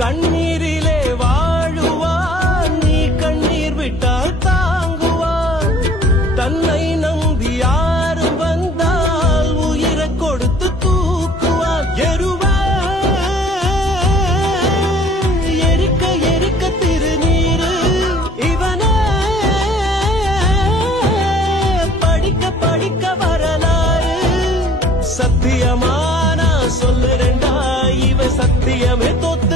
கண்ணீரிலே வாழுவான், நீ கண்ணீர் விட்டால் தாங்குவான். தன்னை நம்பி யாரும் வந்தால் உயிரை கொடுத்து தூக்குவான். எருக்க எருக்க திருநீரு இவனே, படிக்க படிக்க வரலாறு. சத்தியமான சொல்லுறேன்டா, இவன் சத்தியமே தோத்து